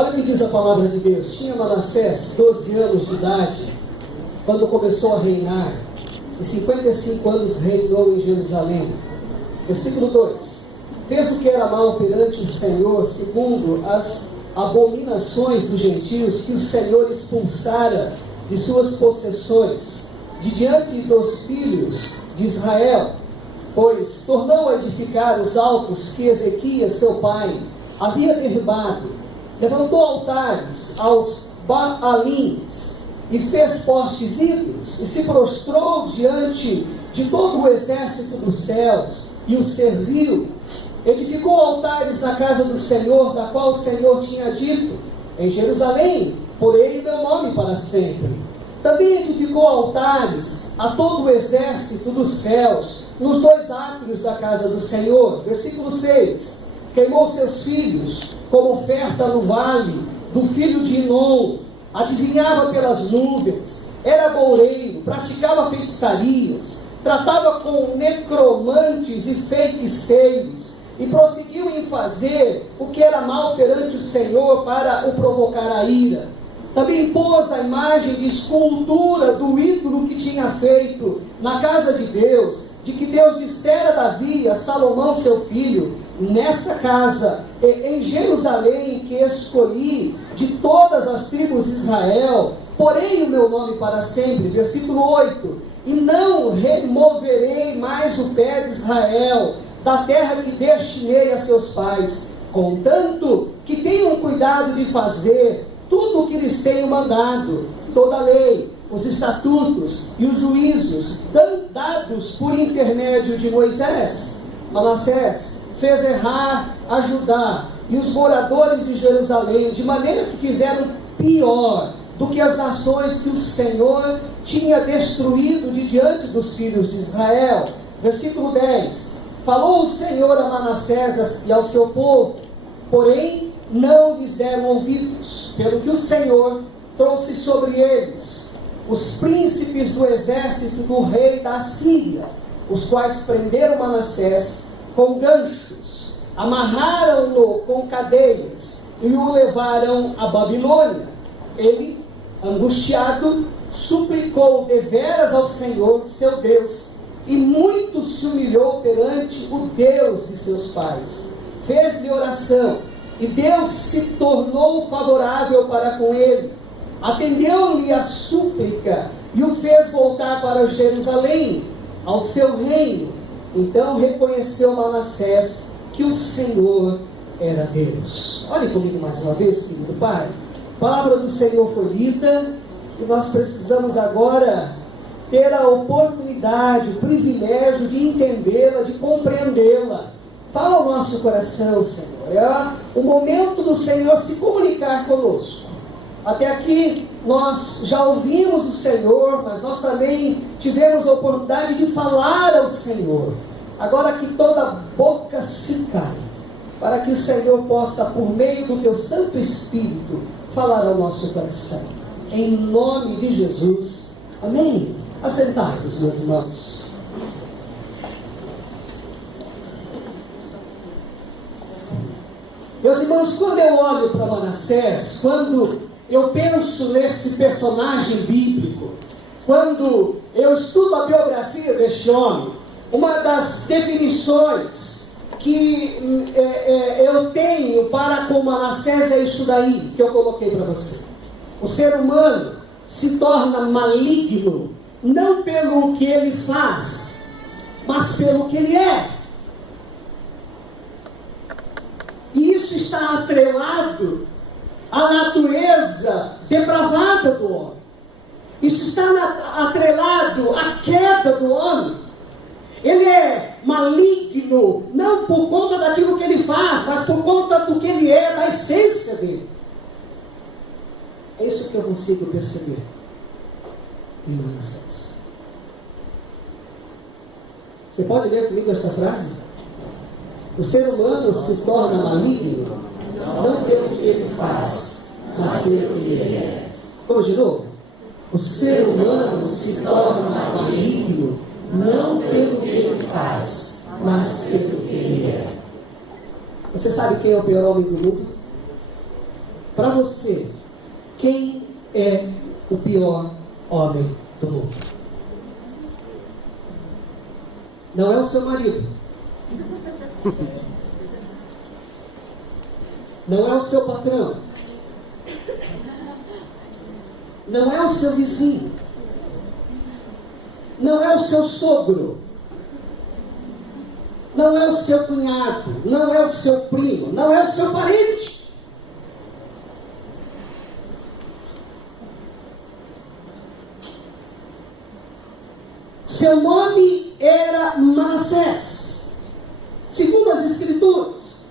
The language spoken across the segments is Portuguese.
Olha o que diz a palavra de Deus. Tinha Manassés 12 anos de idade quando começou a reinar, e 55 anos reinou em Jerusalém. Versículo 2: fez o que era mal perante o Senhor, segundo as abominações dos gentios que o Senhor expulsara de suas possessões, de diante dos filhos de Israel, pois tornou a edificar os altos que Ezequias, seu pai, havia derribado, levantou altares aos Baalins, e fez postes ídolos, e se prostrou diante de todo o exército dos céus, e o serviu. Edificou altares na casa do Senhor, da qual o Senhor tinha dito: em Jerusalém porei o meu nome para sempre. Também edificou altares a todo o exército dos céus, nos dois átrios da casa do Senhor. Versículo 6: queimou seus filhos como oferta no vale do filho de Inom, adivinhava pelas nuvens, era goureiro, praticava feitiçarias, tratava com necromantes e feiticeiros, e prosseguiu em fazer o que era mal perante o Senhor para o provocar a ira. Também pôs a imagem de escultura do ídolo que tinha feito na casa de Deus, de que Deus dissera a Davi, a Salomão seu filho: nesta casa, em Jerusalém, que escolhi de todas as tribos de Israel, porei o meu nome para sempre. Versículo 8: e não removerei mais o pé de Israel da terra que destinei a seus pais, contanto que tenham cuidado de fazer tudo o que lhes tenho mandado, toda a lei, os estatutos e os juízos dados por intermédio de Moisés. Manassés fez errar a Judá e os moradores de Jerusalém, de maneira que fizeram pior do que as nações que o Senhor tinha destruído de diante dos filhos de Israel. Versículo 10: falou o Senhor a Manassés e ao seu povo, porém não lhes deram ouvidos, pelo que o Senhor trouxe sobre eles os príncipes do exército do rei da Assíria, os quais prenderam Manassés com ganchos, amarraram-no com cadeias e o levaram à Babilônia. Ele, angustiado, suplicou deveras ao Senhor, seu Deus, e muito se humilhou perante o Deus de seus pais. Fez-lhe oração, e Deus se tornou favorável para com ele. Atendeu-lhe a súplica, e o fez voltar para Jerusalém, ao seu reino. Então reconheceu Manassés que o Senhor era Deus. Olhe comigo mais uma vez, querido Pai. A palavra do Senhor foi lida, e nós precisamos agora ter a oportunidade, o privilégio de entendê-la, de compreendê-la. Fala ao nosso coração, Senhor. É o momento do Senhor se comunicar conosco. Até aqui nós já ouvimos o Senhor, mas nós também tivemos a oportunidade de falar ao Senhor. Agora que toda boca se cale, para que o Senhor possa, por meio do teu Santo Espírito, falar ao nosso coração. Em nome de Jesus. Amém. Assentados, meus irmãos. Meus irmãos, quando eu olho para Manassés, quando eu penso nesse personagem bíblico, quando eu estudo a biografia deste homem, uma das definições que eu tenho para com Manassés é isso daí que eu coloquei para você. O ser humano se torna maligno não pelo que ele faz, mas pelo que ele é. E isso está atrelado à natureza depravada do homem. Isso está atrelado à queda do homem. Ele é maligno não por conta daquilo que ele faz, mas por conta do que ele é, da essência dele. É isso que eu consigo perceber em Manassés. Você pode ler comigo essa frase? O ser humano se torna maligno não pelo que ele faz, mas pelo que ele é. Vamos de novo? O ser humano se torna maligno não pelo que ele faz, mas pelo que ele é. Você sabe quem é o pior homem do mundo? Para você, quem é o pior homem do mundo? Não é o seu marido. Não é o seu patrão. Não é o seu vizinho. Não é o seu sogro. Não é o seu cunhado. Não é o seu primo. Não é o seu parente. Seu nome era Manassés. Segundo as Escrituras,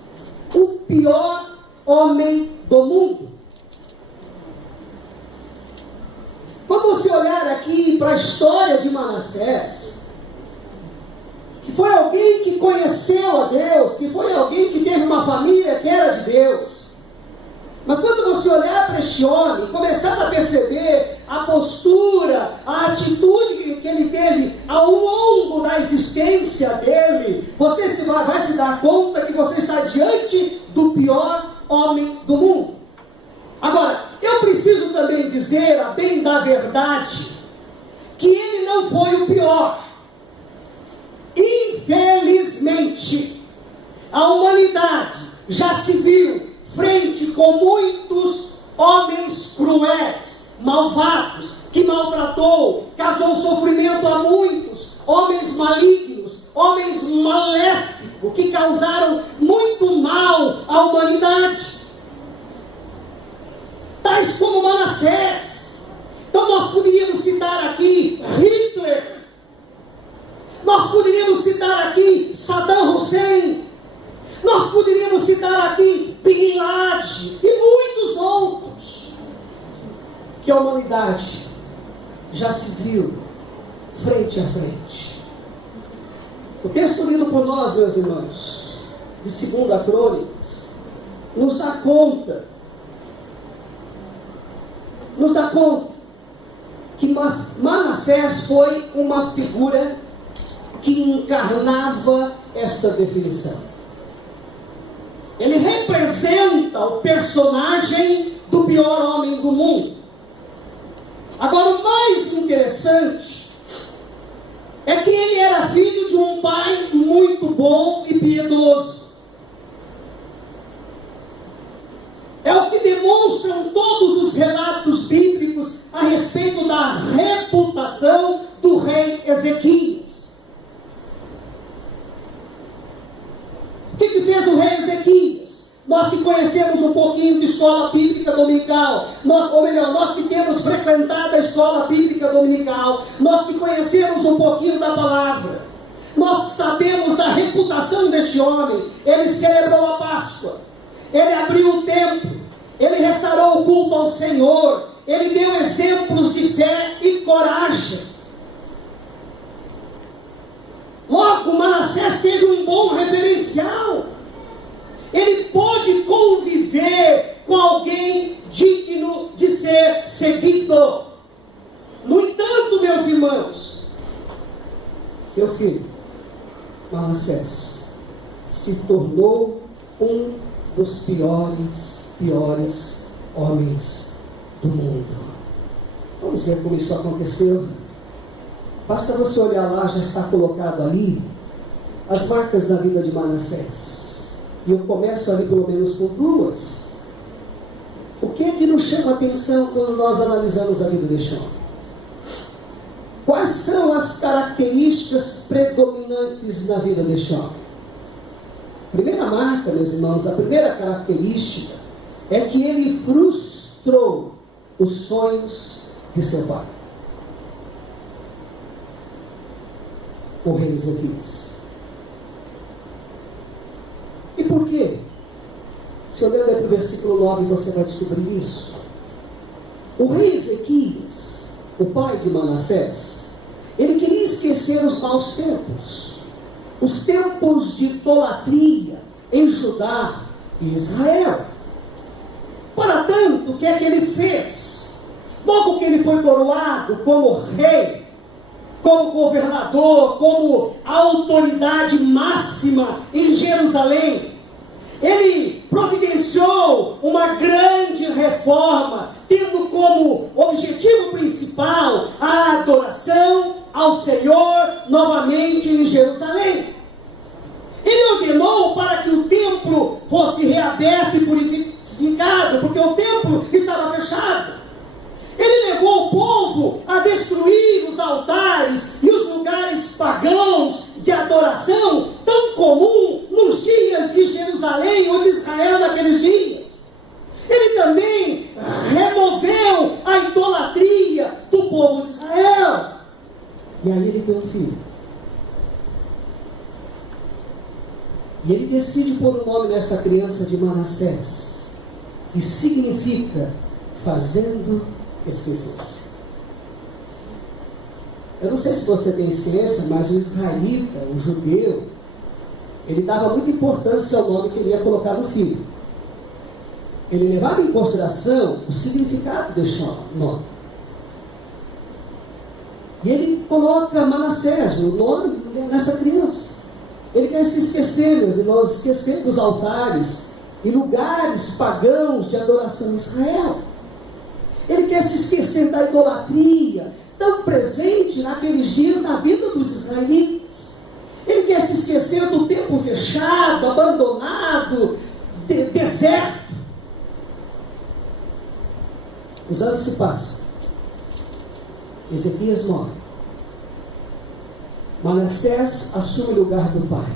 o pior homem do mundo. Quando você olhar aqui para a história de Manassés, que foi alguém que conheceu a Deus, que foi alguém que teve uma família que era de Deus. Mas quando você olhar para este homem, começar a perceber a postura, a atitude que ele teve ao longo da existência dele, você vai se dar conta que você está diante do pior homem do mundo. Agora, eu preciso também dizer, a bem da verdade, que ele não foi o pior. Infelizmente, a humanidade já se viu frente com muitos homens cruéis, malvados, que maltratou, causou sofrimento a muitos, homens malignos, homens maléficos, que causaram muito mal à humanidade. Tais como Manassés. Então nós poderíamos citar aqui Hitler, nós poderíamos citar aqui Saddam Hussein, nós poderíamos citar aqui Bin Laden e muitos outros, que a humanidade já se viu frente a frente. O texto lido por nós, meus irmãos, de 2 Crônicas, nos dá conta que Manassés foi uma figura que encarnava esta definição. Ele representa o personagem do pior homem do mundo. Agora, o mais interessante é que ele era filho de um pai muito bom e piedoso. É o que demonstram todos os relatos bíblicos a respeito da reputação do rei Ezequias. O que fez o rei Ezequias? Nós que conhecemos um pouquinho de escola bíblica dominical, nós que temos frequentado a escola bíblica dominical, nós que conhecemos um pouquinho da palavra, nós que sabemos da reputação deste homem. Ele celebrou a Páscoa, ele abriu o templo, ele restaurou o culto ao Senhor, ele deu exemplos de fé e coragem. Logo, Manassés teve um bom referencial. Ele pôde conviver com alguém digno de ser seguido. No entanto, meus irmãos, seu filho, Manassés, se tornou um dos piores homens do mundo. Vamos ver como isso aconteceu. Basta você olhar lá, já está colocado ali as marcas da vida de Manassés. E eu começo ali pelo menos com duas. O que é que nos chama a atenção quando nós analisamos a vida deste homem? Quais são as características predominantes na vida deste homem? A primeira marca, meus irmãos, a primeira característica é que ele frustrou os sonhos de seu pai, o rei Ezequias. E por quê? Se olhando aí para o versículo 9, você vai descobrir isso. O rei Ezequias, o pai de Manassés, ele queria esquecer os maus tempos, os tempos de idolatria em Judá e Israel. Para tanto, o que é que ele fez? Logo que ele foi coroado como rei, como governador, como autoridade máxima em Jerusalém, ele providenciou uma grande Jerusalém. Ele ordenou para que o templo fosse reaberto e purificado, porque o templo estava fechado. Ele levou o povo a destruir os altares e os lugares pagãos de adoração, tão comum nos dias de Jerusalém ou de Israel naqueles dias. Ele também removeu a idolatria do povo de Israel. E aí ele tem um filho. E ele decide pôr o nome dessa criança de Manassés, que significa fazendo esquecer-se. Eu não sei se você tem ciência, mas o israelita, o judeu, ele dava muita importância ao nome que ele ia colocar no filho. Ele levava em consideração o significado desse nome. E ele coloca Manassés, o nome nessa criança. Ele quer se esquecer, meus irmãos, esquecer dos altares e lugares pagãos de adoração em Israel. Ele quer se esquecer da idolatria, tão presente naqueles dias na vida dos israelitas. Ele quer se esquecer do templo fechado, abandonado, deserto. Os anos se passam. Ezequias morre. Manassés assume o lugar do pai.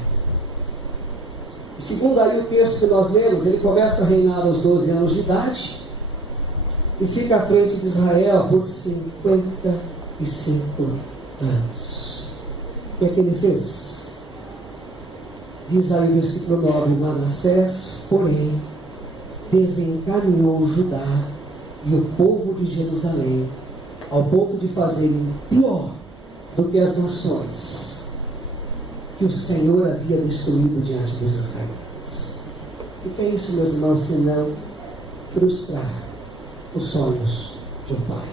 E segundo aí o texto que nós lemos, ele começa a reinar aos 12 anos de idade e fica à frente de Israel por 55 anos. O que é que ele fez? Diz aí o versículo 9: Manassés, porém, desencaminhou Judá e o povo de Jerusalém, ao ponto de fazerem pior do que as nações que o Senhor havia destruído diante dos israelitas. O que é isso, meus irmãos, senão frustrar os sonhos de um pai?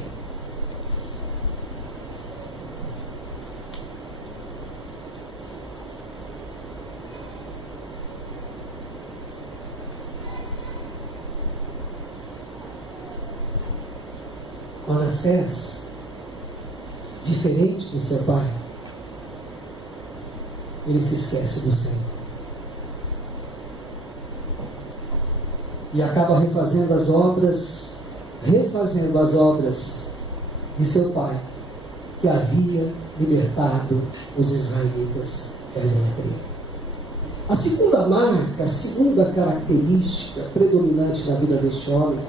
Manassés, diferente do seu pai, ele se esquece do Senhor e acaba refazendo as obras de seu pai, que havia libertado os israelitas da idolatria. A segunda marca, a segunda característica predominante na vida deste homem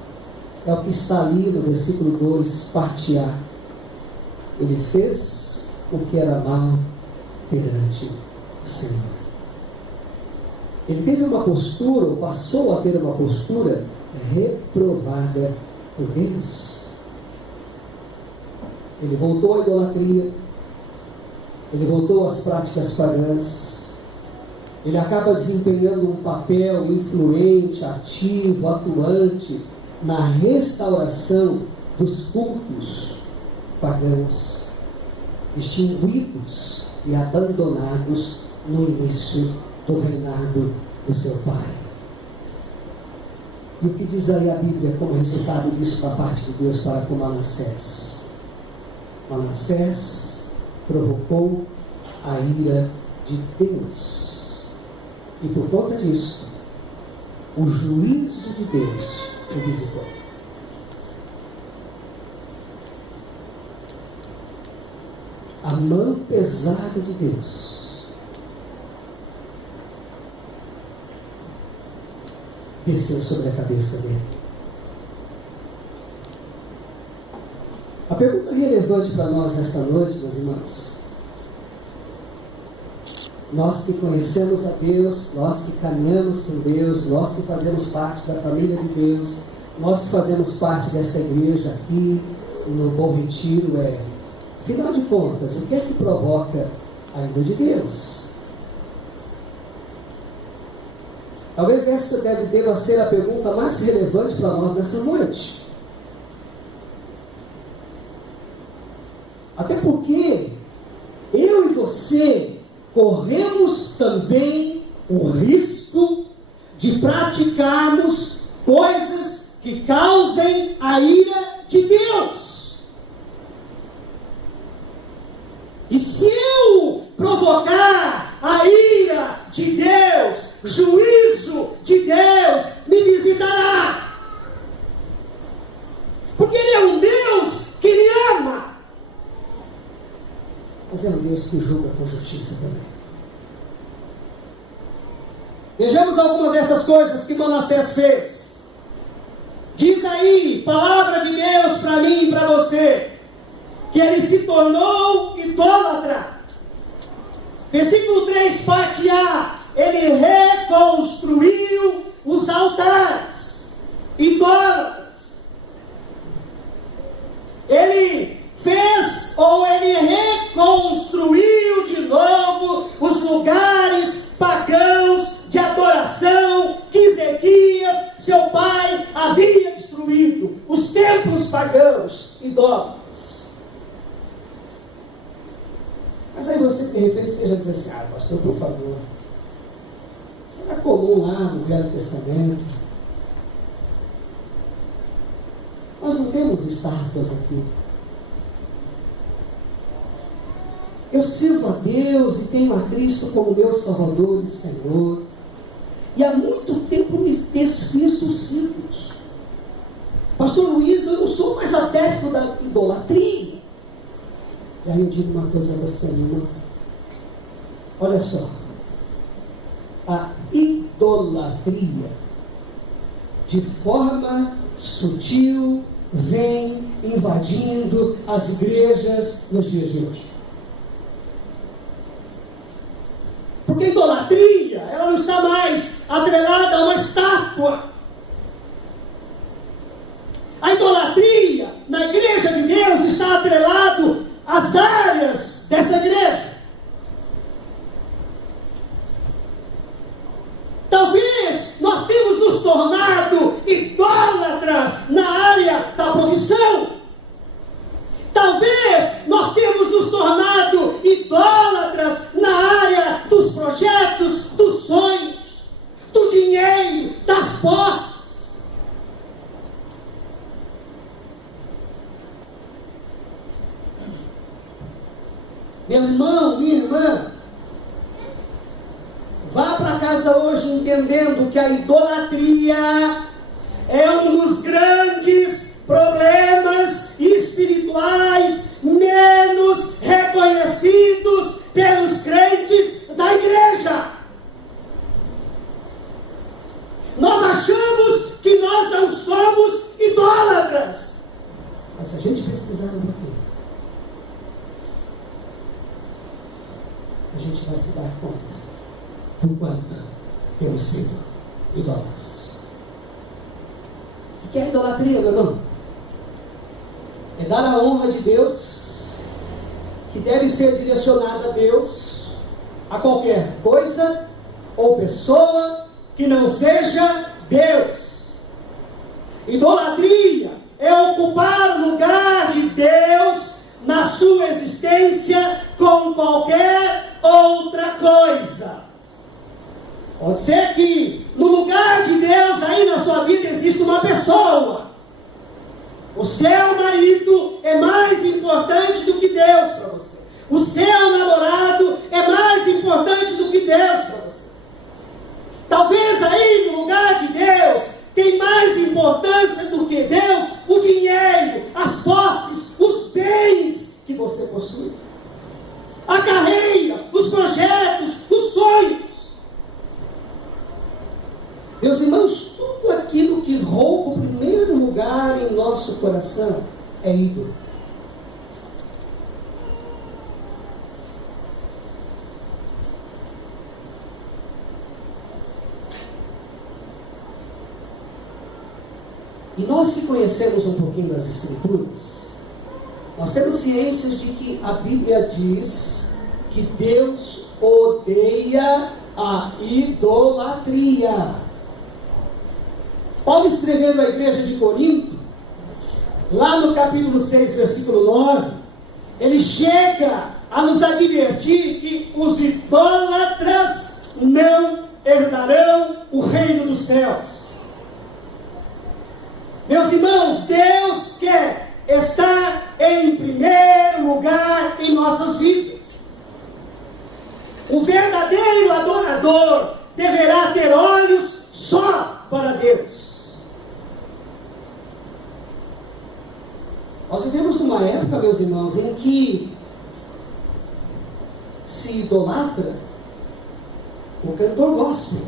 é o que está ali no versículo 2, parte A. Ele fez o que era mal perante o Senhor. Ele teve uma postura, ou passou a ter uma postura reprovada por Deus. Ele voltou à idolatria, ele voltou às práticas pagãs, ele acaba desempenhando um papel influente, ativo, atuante na restauração dos cultos pagãos, extinguidos e abandonados no início do reinado do seu pai. E o que diz aí a Bíblia como resultado disso da parte de Deus para com Manassés? Manassés provocou a ira de Deus. E por conta disso, o juízo de Deus o visitou. A mão pesada de Deus desceu sobre a cabeça dele. A pergunta relevante para nós nesta noite, meus irmãos, nós que conhecemos a Deus, nós que caminhamos com Deus, nós que fazemos parte da família de Deus, nós que fazemos parte dessa igreja aqui no Bom Retiro, afinal de contas, o que é que provoca a ira de Deus? Talvez essa deva ser a pergunta mais relevante para nós nessa noite. Até porque eu e você corremos também o risco de praticarmos coisas que causem a ira de Deus. E se eu provocar justiça também. Vejamos algumas dessas coisas que Manassés fez. Diz aí, palavra de Deus para mim e para você, que ele se tornou idólatra. Versículo 3, parte A, ele reconstruiu os altares idólatras. Ele fez, ou ele reconstruiu de novo os lugares pagãos de adoração que Ezequias, seu pai, havia destruído. Os templos pagãos idólatras. Mas aí você de repente esteja dizendo assim: ah, pastor, por favor, isso era comum lá no Velho Testamento. Nós não temos estátuas aqui. Eu sirvo a Deus e tenho a Cristo como meu Salvador e Senhor. E há muito tempo me desfiz dos ídolos. Pastor Luiz, eu não sou mais adepto da idolatria. E aí eu digo uma coisa a você, irmão. Olha só. A idolatria, de forma sutil, vem invadindo as igrejas nos dias de hoje. Porque a idolatria, ela não está mais atrelada a uma estátua. A idolatria na igreja de Deus está atrelado às áreas dessa igreja. Talvez nós temos nos tornado idólatras na área da profissão. Talvez nós temos nos tornado idólatras na área dos projetos, dos sonhos, do dinheiro, das posses. Meu irmão, minha irmã, vá para casa hoje entendendo que a idolatria é um dos grandes problemas espirituais menos reconhecidos pelos crentes da igreja. Nós achamos que nós não somos idólatras. Mas se a gente pesquisar um pouquinho, a gente vai se dar conta do quanto temos sido idólatras. O que é idolatria, meu irmão? É dar a honra de Deus, que deve ser direcionada a Deus, a qualquer coisa ou pessoa que não seja Deus. Idolatria é ocupar o lugar de Deus na sua existência com qualquer outra coisa. Pode ser que no lugar de Deus aí na sua vida existe uma pessoa. O seu marido é mais importante do que Deus para você. O seu namorado é mais importante do que Deus para você. Talvez aí no lugar de Deus tem mais importância do que Deus o dinheiro, as posses, os bens que você possui. A carreira, os projetos, os sonhos. Meus irmãos, tudo aquilo que rouba o primeiro lugar em nosso coração é ídolo. E nós que conhecemos um pouquinho das Escrituras, nós temos ciências de que a Bíblia diz que Deus odeia a idolatria. Paulo escrevendo à igreja de Corinto, lá no capítulo 6, versículo 9, ele chega a nos advertir que os idólatras não herdarão o reino dos céus. Meus irmãos, Deus quer estar em primeiro lugar em nossas vidas. O verdadeiro adorador deverá ter olhos só para Deus. Nós vivemos numa época, meus irmãos, em que se idolatra o cantor gospel.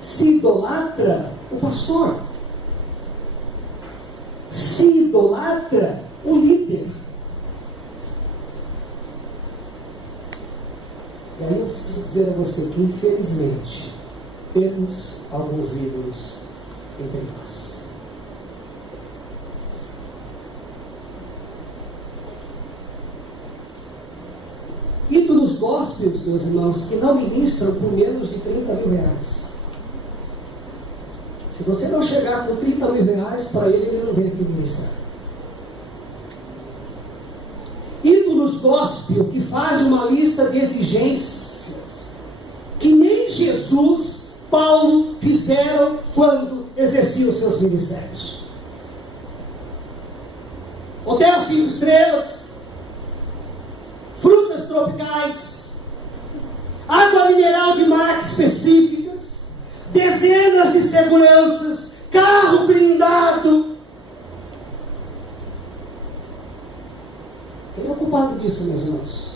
Se idolatra o pastor. Se idolatra o líder. E aí eu preciso dizer a você que, infelizmente, temos alguns ídolos entre nós. Ídolos gospels, meus irmãos, que não ministram por menos de 30 mil reais. Se você não chegar com 30 mil reais para ele não vem aqui ministrar. Ídolos gospel que fazem uma lista de exigências que nem Jesus, Paulo fizeram quando exerciam seus ministérios. Hotel 5 estrelas, frutas tropicais, água mineral de marca específicas, dezenas de seguranças, carro blindado. Quem é o culpado disso, meus irmãos?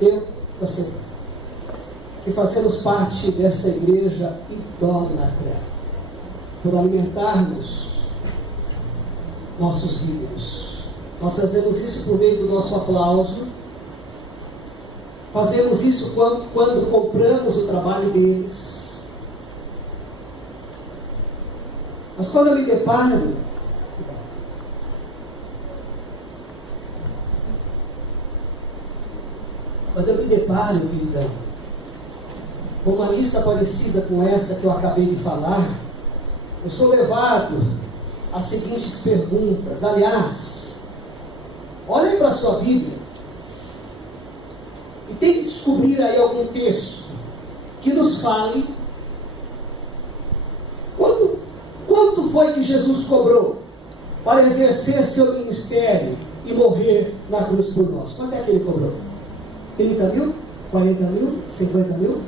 Eu, você, que fazemos parte desta igreja idólatra, por alimentarmos nossos ídolos. Nós fazemos isso por meio do nosso aplauso. Fazemos isso quando compramos o trabalho deles. Mas quando eu me deparo queridão, com uma lista parecida com essa que eu acabei de falar, eu sou levado às seguintes perguntas. Aliás, olhem para a sua Bíblia e tente descobrir aí algum texto que nos fale quanto foi que Jesus cobrou para exercer seu ministério e morrer na cruz por nós. Quanto é que ele cobrou? 30 mil? 40 mil? 50 mil?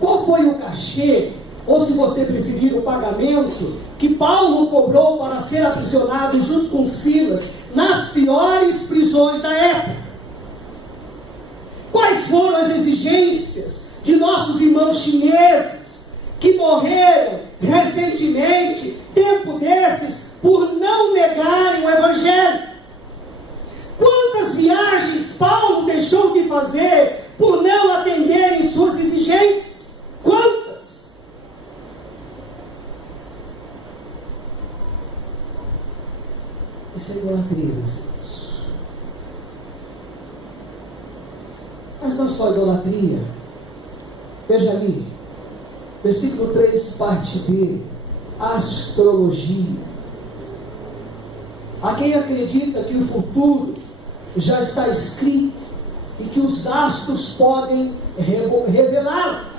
Qual foi o cachê, ou se você preferir, o pagamento que Paulo cobrou para ser aprisionado junto com Silas nas piores prisões da época? Quais foram as exigências de nossos irmãos chineses que morreram recentemente, tempo desses, por não negarem o Evangelho? Quantas viagens Paulo deixou de fazer por não atenderem suas exigências? Quantas? Isso é idolatria, meus irmãos. Mas não só idolatria. Veja ali, versículo 3, parte B, astrologia. Há quem acredita que o futuro já está escrito e que os astros podem revelar.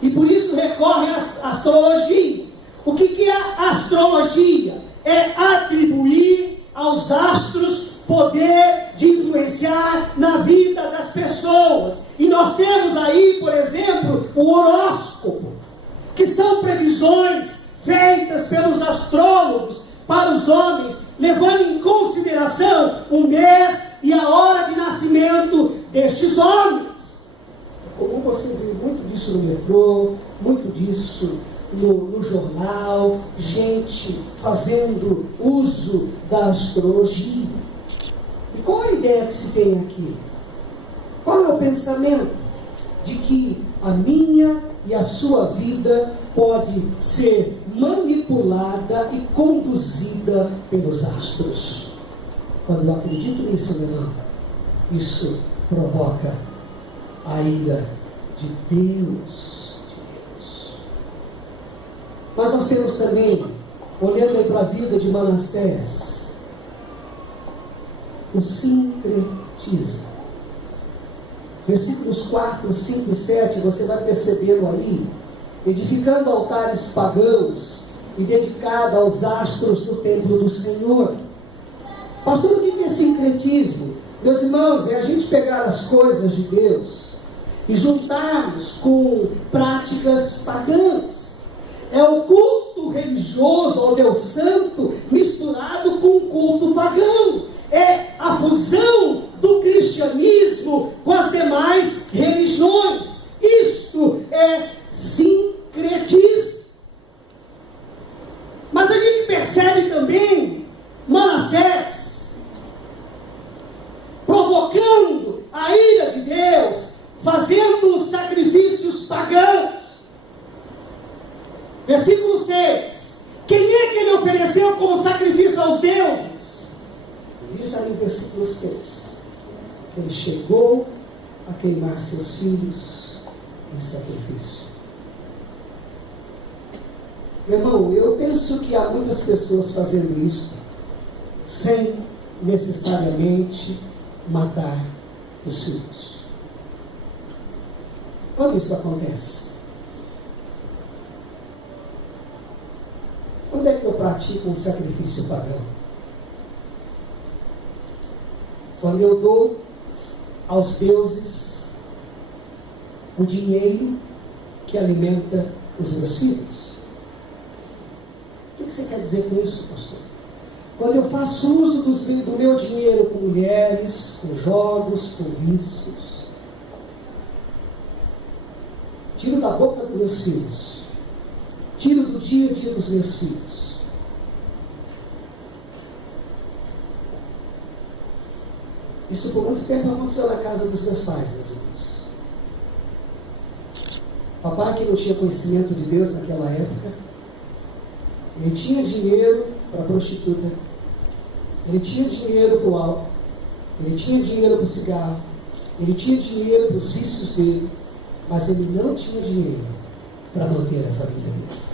E por isso recorre à astrologia. O que é a astrologia? É atribuir aos astros poder de influenciar na vida das pessoas. E nós temos aí, por exemplo, o horóscopo, que são previsões feitas pelos astrólogos para os homens, levando em consideração o mês e a hora de nascimento destes homens. É comum você ver muito disso no metrô, muito disso no jornal, gente fazendo uso da astrologia. E qual a ideia que se tem aqui? Qual é o pensamento de que a minha e a sua vida pode ser manipulada e conduzida pelos astros? Quando eu acredito nisso, meu irmão, isso provoca a ira de Deus. Mas nós temos também, olhando aí para a vida de Manassés, o sincretismo. Versículos 4, 5 e 7, você vai percebendo aí, edificando altares pagãos e dedicado aos astros do templo do Senhor. Pastor, o que é sincretismo? Meus irmãos, é a gente pegar as coisas de Deus e juntarmos com práticas pagãs. é o culto religioso ao Deus Santo misturado com o culto pagão. É a fusão do cristianismo com as demais religiões. Isto é sincretismo. Mas a gente percebe também Manassés provocando a ira de Deus, fazendo sacrifícios pagãos. Versículo 6. Quem é que ele ofereceu como sacrifício aos deuses? Diz aí no versículo 6. Ele chegou a queimar seus filhos em sacrifício. Meu irmão, eu penso que há muitas pessoas fazendo isso sem necessariamente matar os filhos. Quando isso acontece? Quando é que eu pratico um sacrifício pagão? Quando eu dou aos deuses o dinheiro que alimenta os meus filhos. O que você quer dizer com isso, pastor? Quando eu faço uso do meu dinheiro com mulheres, com jogos, com vícios, tiro da boca dos meus filhos, tiro do dia a dia dos meus filhos. Isso por muito tempo aconteceu na casa dos meus pais, meus irmãos. Papai, que não tinha conhecimento de Deus naquela época, ele tinha dinheiro para a prostituta, ele tinha dinheiro para o álcool, ele tinha dinheiro para o cigarro, ele tinha dinheiro para os vícios dele, mas ele não tinha dinheiro para manter a família dele.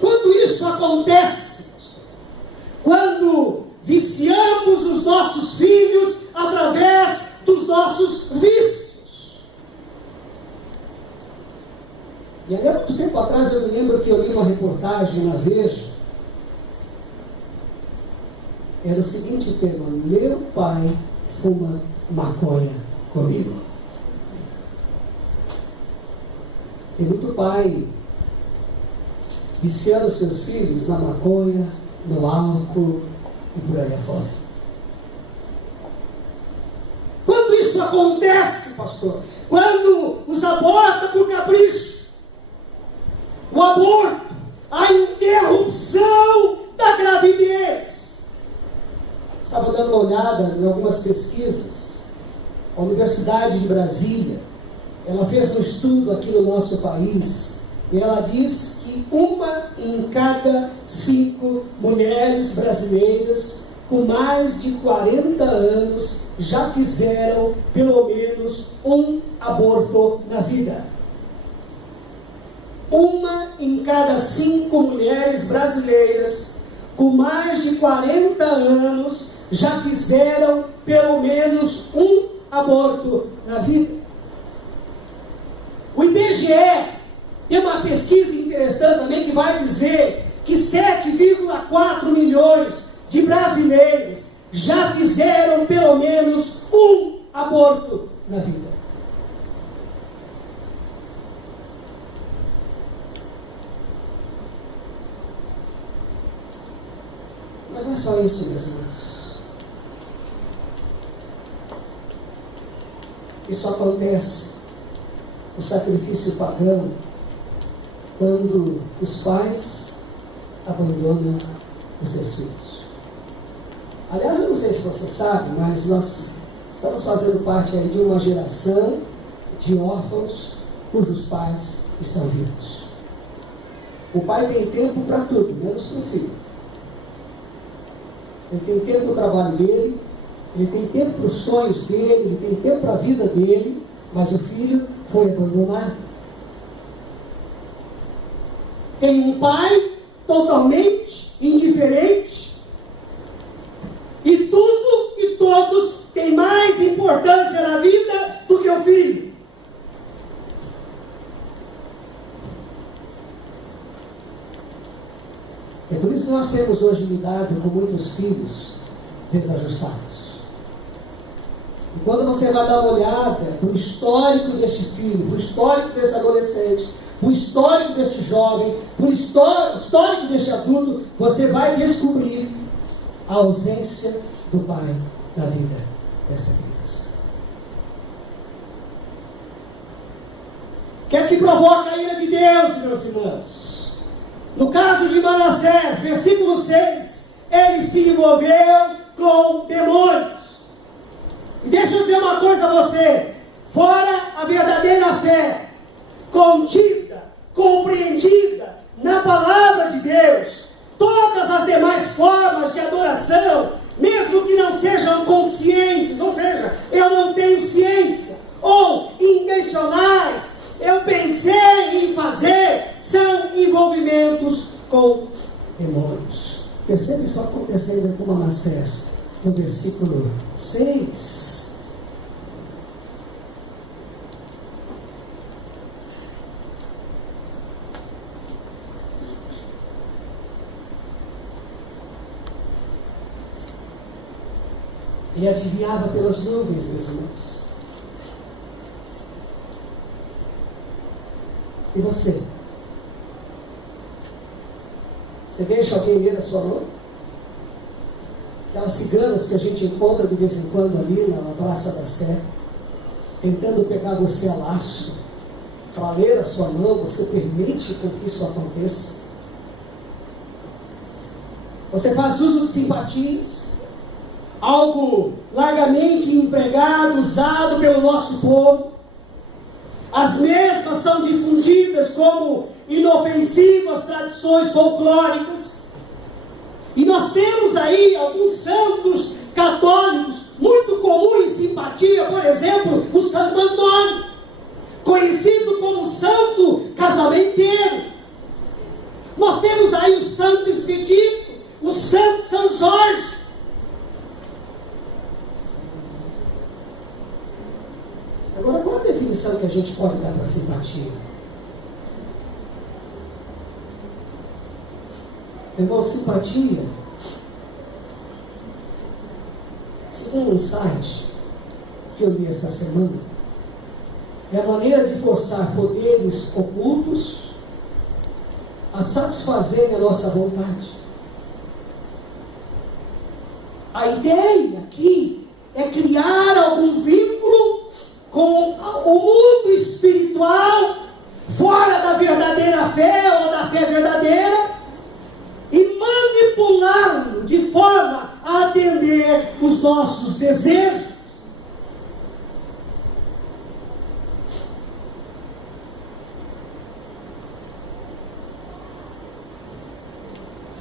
Quando isso acontece, quando viciamos os nossos filhos através dos nossos vícios. E aí, há muito tempo atrás, eu me lembro que eu li uma reportagem na Veja. Era o seguinte tema: meu pai fuma maconha comigo. Tem muito pai viciando seus filhos na maconha, no álcool e por aí afora. Quando isso acontece, pastor? Quando os aborta por capricho, o aborto, a interrupção da gravidez. Estava dando uma olhada em algumas pesquisas. A Universidade de Brasília, ela fez um estudo aqui no nosso país, e ela diz que 1 em cada 5 mulheres brasileiras com mais de 40 anos já fizeram pelo menos um aborto na vida. 1 em cada 5 mulheres brasileiras com mais de 40 anos já fizeram pelo menos um aborto na vida. O IBGE tem uma pesquisa interessante também que vai dizer que 7,4 milhões de brasileiros já fizeram pelo menos um aborto na vida. Mas não é só isso, meus irmãos. Isso acontece, o sacrifício pagão, quando os pais abandonam os seus filhos. Aliás, eu não sei se você sabe, mas nós estamos fazendo parte aí de uma geração de órfãos cujos pais estão vivos. O pai tem tempo para tudo, menos para o filho. Ele tem tempo para o trabalho dele, ele tem tempo para os sonhos dele, ele tem tempo para a vida dele, mas o filho foi abandonado. Tem um pai totalmente indiferente, e tudo e todos têm mais importância na vida do que o filho. É por isso que nós temos hoje lidado com muitos filhos desajustados. E quando você vai dar uma olhada para o histórico deste filho, para o histórico desse adolescente, para o histórico desse jovem, para o histórico deste adulto, você vai descobrir a ausência do pai da vida dessa criança. O que é que provoca a ira de Deus, meus irmãos? No caso de Manassés, versículo 6, ele se envolveu com demônios. E deixa eu dizer uma coisa a você: fora a verdadeira fé, contida, compreendida na palavra de Deus, todas as demais formas de adoração, mesmo que não sejam conscientes, ou seja, eu não tenho ciência, ou intencionais, eu pensei em fazer, são envolvimentos com demônios. Percebe isso acontecendo com Manassés, no versículo 6. Ele adivinhava pelas nuvens, meus irmãos. E você? Você deixa alguém ler a sua mão? Aquelas ciganas que a gente encontra de vez em quando ali na Praça da Sé, tentando pegar você a laço para ler a sua mão, você permite com que isso aconteça? Você faz uso de simpatias? Algo largamente empregado, usado pelo nosso povo. As mesmas são difundidas como inofensivas tradições folclóricas. E nós temos aí alguns santos católicos muito comuns em simpatia, por exemplo, o Santo Antônio, conhecido como Santo Casamenteiro. Nós temos aí o Santo Expedito, o Santo São Jorge. Agora, qual a definição que a gente pode dar para simpatia? Irmão, simpatia, segundo um site que eu li esta semana, é a maneira de forçar poderes ocultos a satisfazerem a nossa vontade. A ideia aqui é criar algum vínculo com o mundo espiritual, fora da verdadeira fé ou da fé verdadeira, e manipulá-lo de forma a atender os nossos desejos.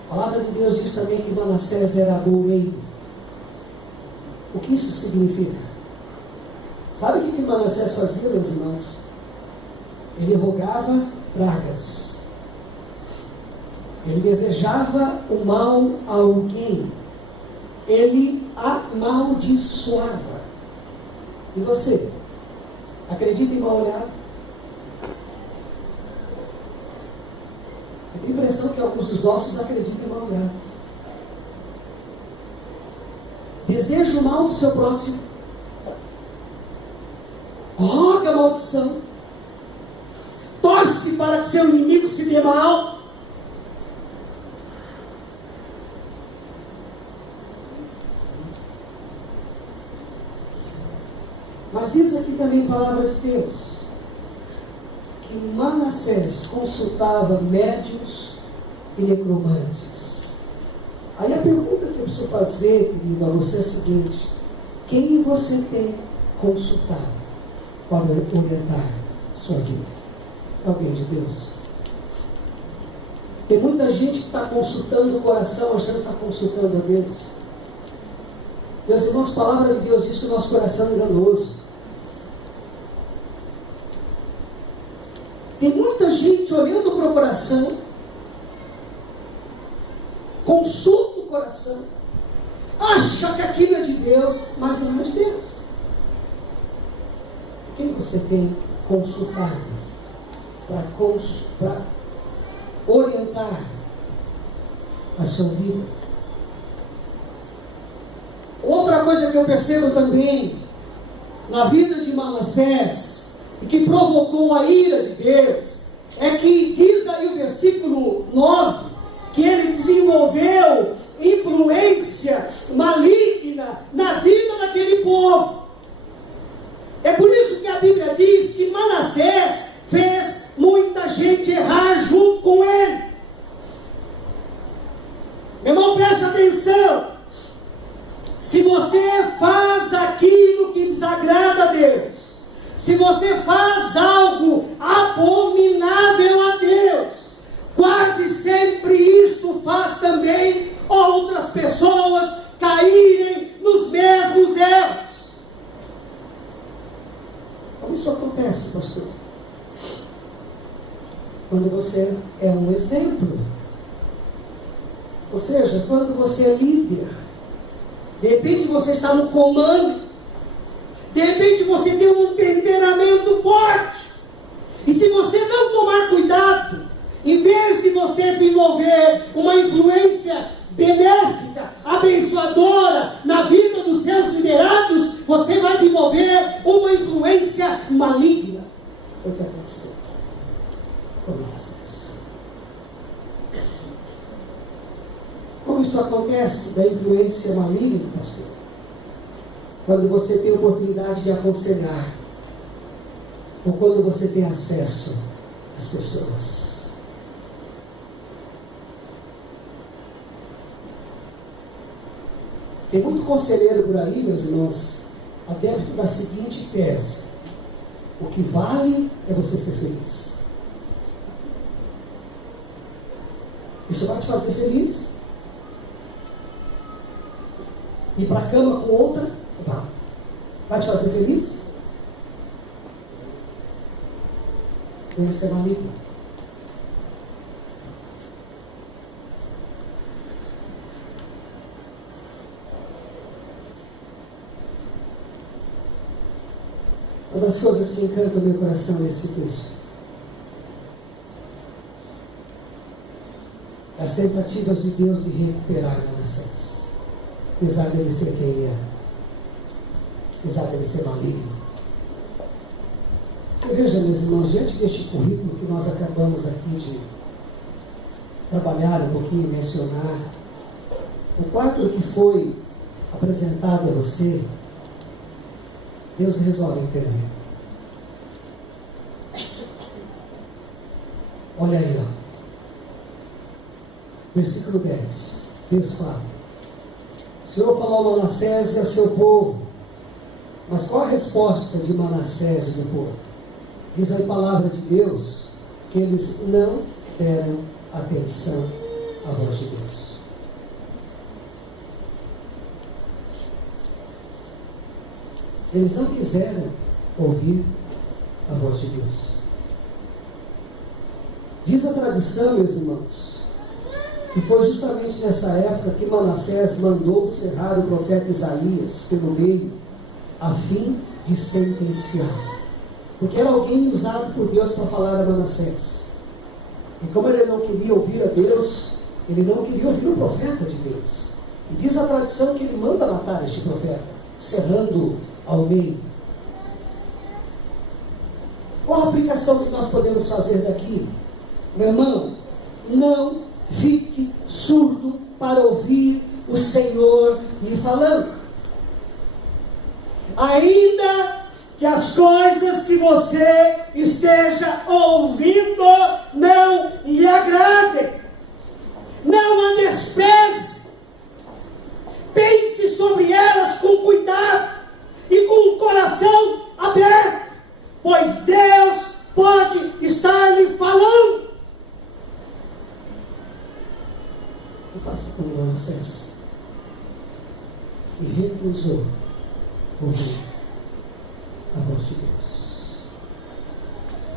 A palavra de Deus diz também que Manassés era agoureiro. O que isso significa? Sabe o que Manassés fazia, meus irmãos? Ele rogava pragas. Ele desejava o mal a alguém. Ele amaldiçoava. E você? Acredita em mal olhado? Eu tenho a impressão que alguns dos nossos acreditam em mal olhado. Deseja o mal do seu próximo. Roga a maldição. Torce para que seu inimigo se dê mal. Mas diz aqui também a palavra de Deus que Manassés consultava médiuns e necromantes. Aí a pergunta que eu preciso fazer, querido, a você é a seguinte: quem você tem consultado para orientar sua vida? Alguém de Deus? Tem muita gente que está consultando o coração, achando que está consultando a Deus. Meus irmãos, a palavra de Deus diz que o nosso coração é enganoso. Tem muita gente olhando para o coração, consulta o coração, acha que aquilo é de Deus, mas não é de Deus. Quem você tem consultado para orientar a sua vida? Outra coisa que eu percebo também na vida de Manassés e que provocou a ira de Deus, é que diz aí o versículo 9, que ele desenvolveu influência maligna na vida daquele povo. É por isso que a Bíblia diz que Manassés fez muita gente errar junto com ele. Meu irmão, preste atenção. Se você faz aquilo que desagrada a Deus, se você faz algo abominável a Deus, quase sempre isto faz também outras pessoas caírem nos mesmos erros. Como isso acontece, pastor? Quando você é um exemplo. Ou seja, quando você é líder, de repente você está no comando, de repente você tem um temperamento forte, e se você não tomar cuidado, em vez de você desenvolver uma influência benéfica, abençoadora na vida dos seus liderados, você vai desenvolver uma influência maligna. Foi o que aconteceu com Manassés. Como isso acontece da influência maligna, pastor? Quando você tem oportunidade de aconselhar, ou quando você tem acesso às pessoas. Tem muito conselheiro por aí, meus irmãos, adepto da seguinte tese: o que vale é você ser feliz. Isso vai te fazer feliz? Ir para a cama com outra? Vai te fazer feliz? Isso é maligno. Uma das coisas que encanta o meu coração nesse texto, as tentativas de Deus de recuperar Manassés, apesar dele ser quem ele é, apesar dele ser maligno. Veja, meus irmãos, diante deste currículo que nós acabamos aqui de trabalhar um pouquinho, mencionar, o quadro que foi apresentado a você, Deus resolve entender. Olha aí, ó. Versículo 10. Deus fala: o Senhor falou a Manassés e a seu povo. Mas qual a resposta de Manassés e do povo? Diz a palavra de Deus que eles não deram atenção à voz de Deus. Eles não quiseram ouvir a voz de Deus. Diz a tradição, meus irmãos, que foi justamente nessa época que Manassés mandou cerrar o profeta Isaías pelo meio, a fim de sentenciar. Porque era alguém usado por Deus para falar a Manassés. E como ele não queria ouvir a Deus, ele não queria ouvir o profeta de Deus. E diz a tradição que ele manda matar este profeta, cerrando ao meio. Qual a aplicação que nós podemos fazer daqui? Meu irmão, não fique surdo para ouvir o Senhor lhe falando. Ainda que as coisas que você esteja ouvindo não lhe agradem, não a despreze. Pense sobre elas com cuidado e com o coração aberto, pois Deus pode estar lhe falando. E faça como Manassés, e recusou ouvir a voz de Deus.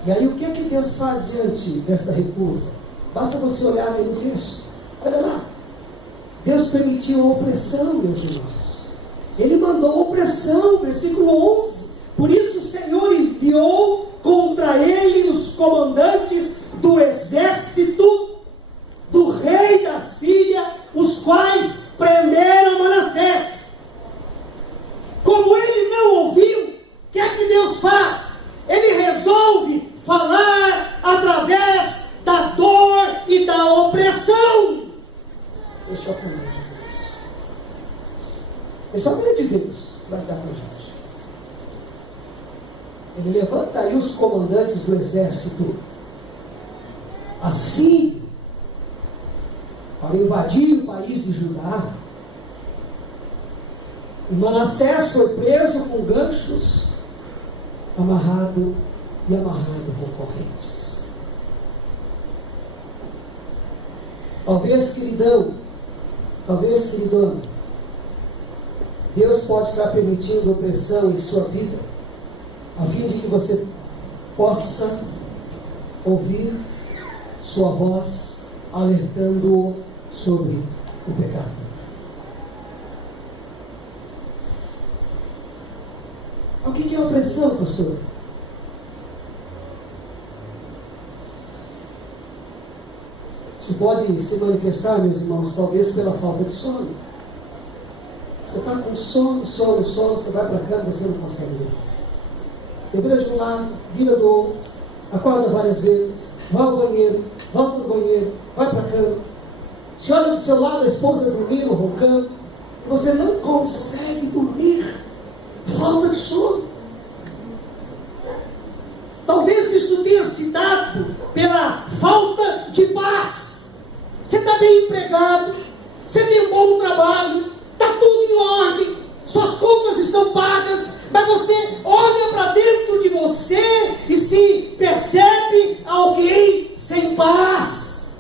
E aí o que é que Deus faz diante desta recusa? Basta você olhar aí no texto. Olha lá. Deus permitiu a opressão, meus irmãos. Ele mandou opressão, versículo 11. Por isso o Senhor enviou contra ele os comandantes do exército do rei da Síria, os quais prenderam Manassés. Como ele não ouviu, Este é o poder de Deus. É só o poder de Deus que vai dar para a gente. Ele levanta aí os comandantes do exército assírio para invadir o país de Judá. E Manassés foi preso com ganchos, amarrado com correntes. Talvez, queridão, queridona, Deus pode estar permitindo opressão em sua vida, a fim de que você possa ouvir sua voz alertando-o sobre o pecado. O que é opressão, pastor? Isso pode se manifestar, meus irmãos, talvez pela falta de sono. Você está com sono, você vai para a cama e você não consegue ler. Você vira de um lado, vira do outro, acorda várias vezes, vai ao banheiro, volta do banheiro, vai para a cama. Se olha do seu lado, a esposa dormindo, roncando, e você não consegue dormir. Falta de sono. Talvez isso tenha se dado pela falta de paz. Você está bem empregado, você tem um bom trabalho, está tudo em ordem, suas contas estão pagas, mas você olha para dentro de você e se percebe alguém sem paz.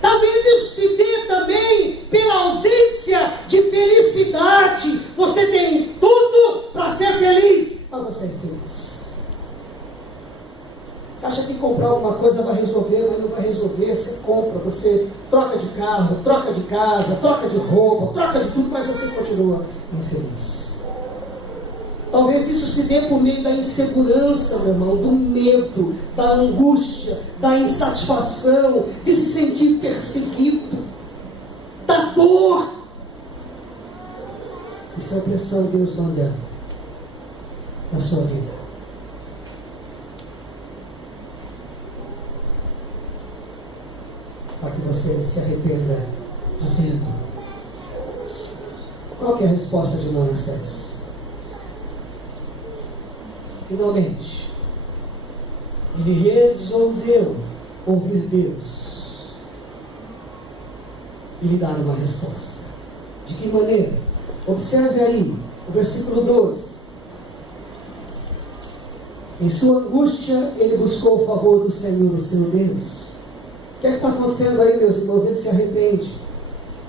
Talvez isso se dê também pela ausência de felicidade. Você tem tudo para ser feliz, mas você é infeliz. Você acha que comprar alguma coisa vai resolver, mas não vai resolver. Você compra, você troca de carro, troca de casa, troca de roupa, troca de tudo, mas você continua infeliz. Talvez isso se dê por meio da insegurança, meu irmão, do medo, da angústia, da insatisfação, de se sentir perseguido, da dor. Isso é a opressão de Deus mandando na sua vida. Para que você se arrependa a tempo. Qual que é a resposta de Manassés? Finalmente, ele resolveu ouvir Deus e lhe dar uma resposta. De que maneira? Observe aí, o versículo 12. Em sua angústia, ele buscou o favor do Senhor, o seu Deus. O que é que está acontecendo aí, meus irmãos? Ele se arrepende.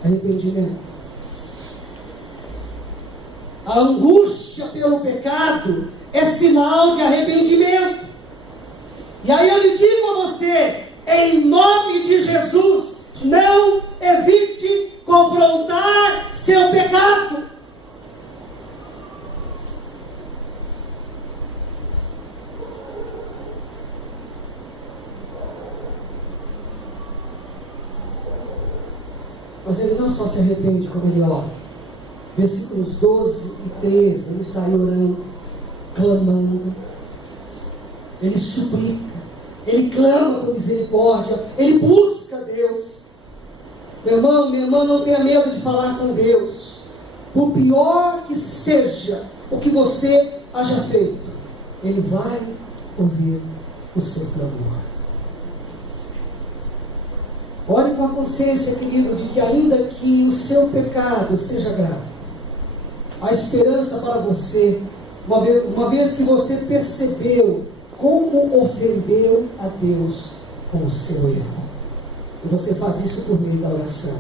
Arrependimento. A angústia pelo pecado é sinal de arrependimento. E aí eu lhe digo a você, em nome de Jesus, não evite confrontar seu pecado. Mas ele não só se arrepende como ele ora. Versículos 12 e 13, ele está aí orando, clamando, ele suplica, ele clama por misericórdia, ele busca Deus. Meu irmão, minha irmã, não tenha medo de falar com Deus. Por pior que seja o que você haja feito, ele vai ouvir o seu clamor. Olhe com a consciência, querido, de que ainda que o seu pecado seja grave, a esperança para você, uma vez que você percebeu como ofendeu a Deus com o seu erro. E você faz isso por meio da oração.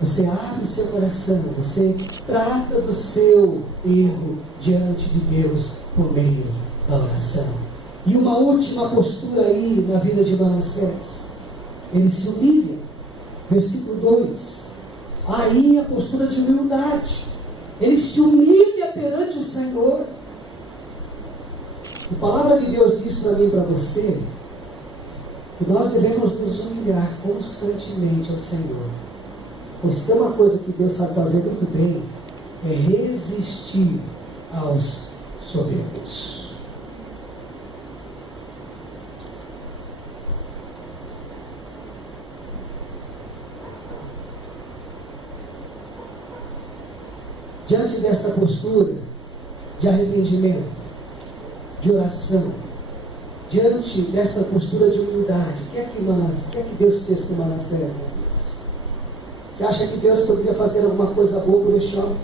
Você abre o seu coração, você trata do seu erro diante de Deus por meio da oração. E uma última postura aí na vida de Manassés. Ele se humilha. Versículo 2. Aí a postura de humildade. Ele se humilha perante o Senhor. A palavra de Deus diz para mim e para você que nós devemos nos humilhar constantemente ao Senhor. Pois tem uma coisa que Deus sabe fazer muito bem, é resistir aos soberbos. diante desta postura de arrependimento, de oração, diante desta postura de humildade, o que é que Deus fez com Manassés, meus irmãos? Você acha que Deus poderia fazer alguma coisa boa por este homem?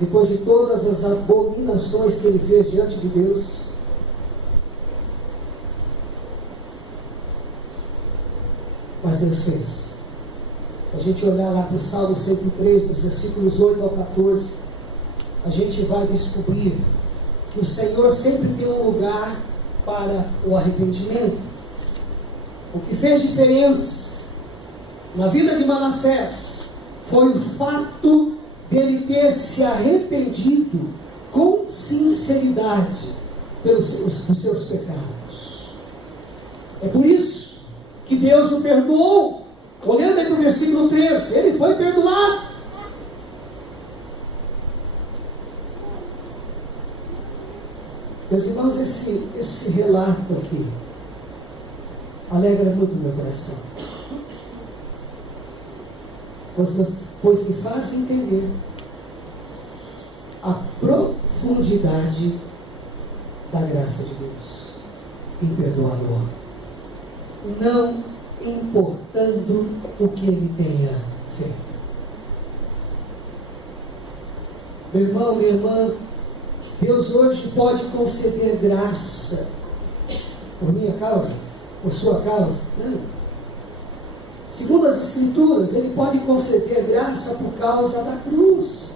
Depois de todas as abominações que ele fez diante de Deus? Mas Deus fez. Se a gente olhar lá para o Salmo 103, dos versículos 8 ao 14, a gente vai descobrir que o Senhor sempre tem um lugar para o arrependimento. O que fez diferença na vida de Manassés foi o fato dele ter se arrependido com sinceridade dos seus pecados. É por isso que Deus o perdoou. Olhando aí para o versículo 13, ele foi perdoado. Meus irmãos, esse relato aqui alegra muito meu coração, pois me faz entender a profundidade da graça de Deus em perdoar o homem, não importando o que ele tenha feito. Meu irmão, minha irmã, Deus hoje pode conceder graça por minha causa, por sua causa? Não. Segundo as Escrituras, Ele pode conceder graça por causa da cruz.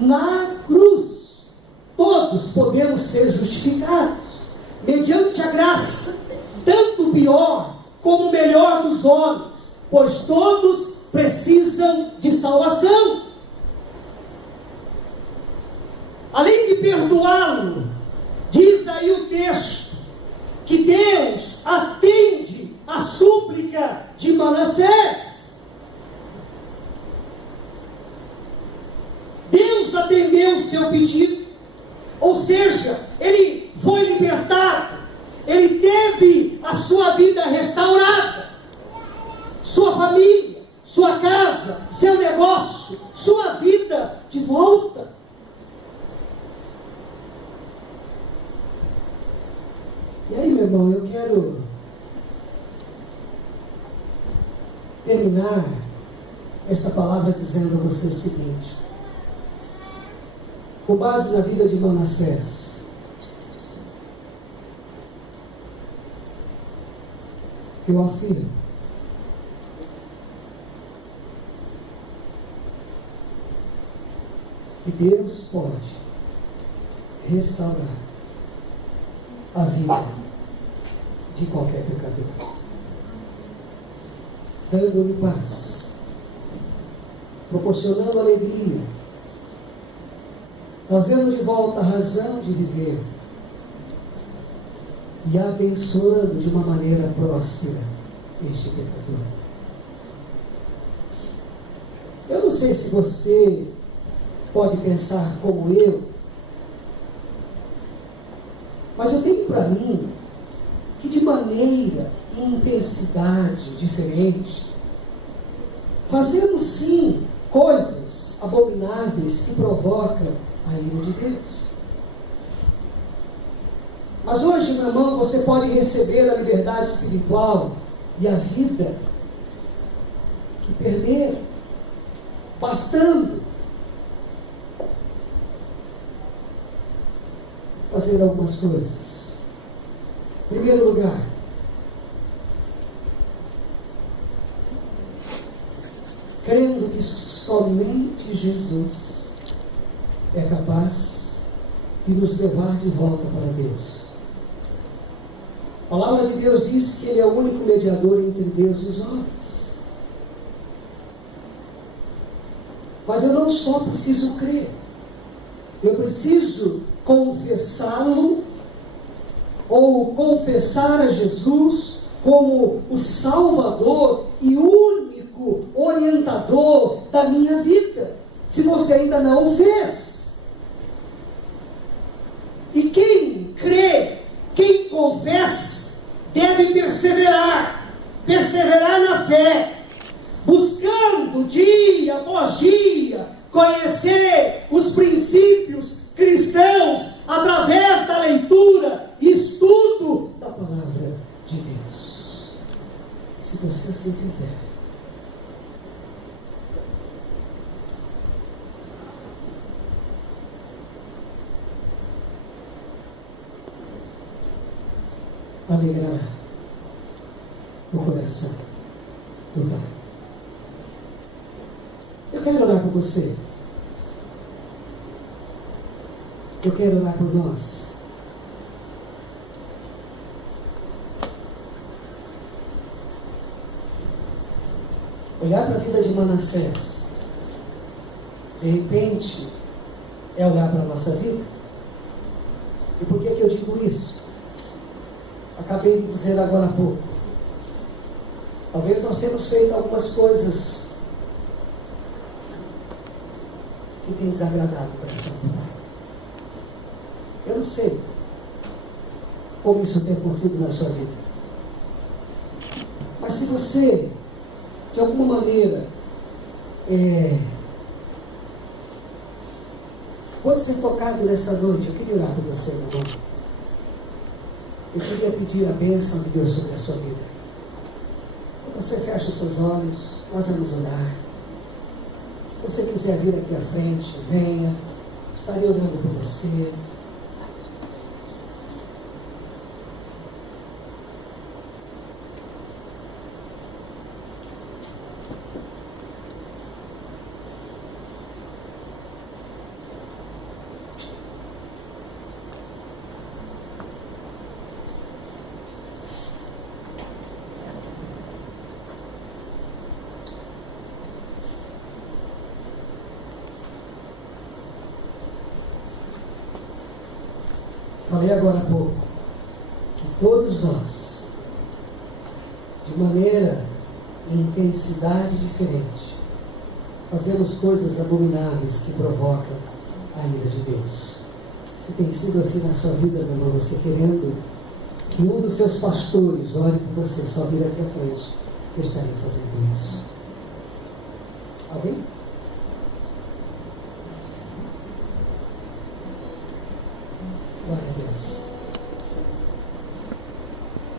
Na cruz, todos podemos ser justificados, mediante a graça, tanto o pior como o melhor dos homens, pois todos precisam de salvação. Além de perdoá-lo, diz aí o texto, que Deus atende a súplica de Manassés. Deus atendeu o seu pedido, ou seja, ele foi libertado, ele teve a sua vida restaurada, sua família, sua casa, seu negócio, sua vida de volta. E aí, meu irmão, eu quero terminar esta palavra dizendo a você o seguinte: com base na vida de Manassés, eu afirmo que Deus pode restaurar a vida de qualquer pecador, dando-lhe paz, proporcionando alegria, trazendo de volta a razão de viver e abençoando de uma maneira próspera este pecador. Eu não sei se você pode pensar como eu, mas eu tenho para mim que de maneira e intensidade diferente, fazemos sim coisas abomináveis que provocam a ira de Deus. Mas hoje, meu irmão, você pode receber a liberdade espiritual e a vida que perderam, bastando fazer algumas coisas. Em primeiro lugar, crendo que somente Jesus é capaz de nos levar de volta para Deus. A palavra de Deus diz que Ele é o único mediador entre Deus e os homens. Mas eu não só preciso crer, eu preciso confessá-lo, ou confessar a Jesus como o Salvador e único orientador da minha vida, se você ainda não o fez. E quem crê, quem confessa, deve perseverar na fé, buscando dia após dia conhecer os princípios cristãos através da leitura e estudo da palavra de Deus. Se você assim fizer, alegrar o coração do Pai. Eu quero orar por você. Eu quero orar por nós. Olhar para a vida de Manassés, de repente, é olhar para a nossa vida. E por que eu digo isso? Acabei de dizer agora há pouco. Talvez nós tenhamos feito algumas coisas que têm desagradado o coração do Pai. Eu não sei como isso tem acontecido na sua vida. Mas se você, de alguma maneira, pode ser tocado nesta noite, eu queria orar por você, meu irmão. Eu queria pedir a bênção de Deus sobre a sua vida. Você fecha os seus olhos, nós vamos orar. Se você quiser vir aqui à frente, venha. Estarei orando por você. Falei agora há pouco que todos nós, de maneira e intensidade diferente, fazemos coisas abomináveis que provocam a ira de Deus. Se tem sido assim na sua vida, meu irmão, você querendo que um dos seus pastores ore por você, só vir aqui à frente, eu estarei fazendo isso. Alguém?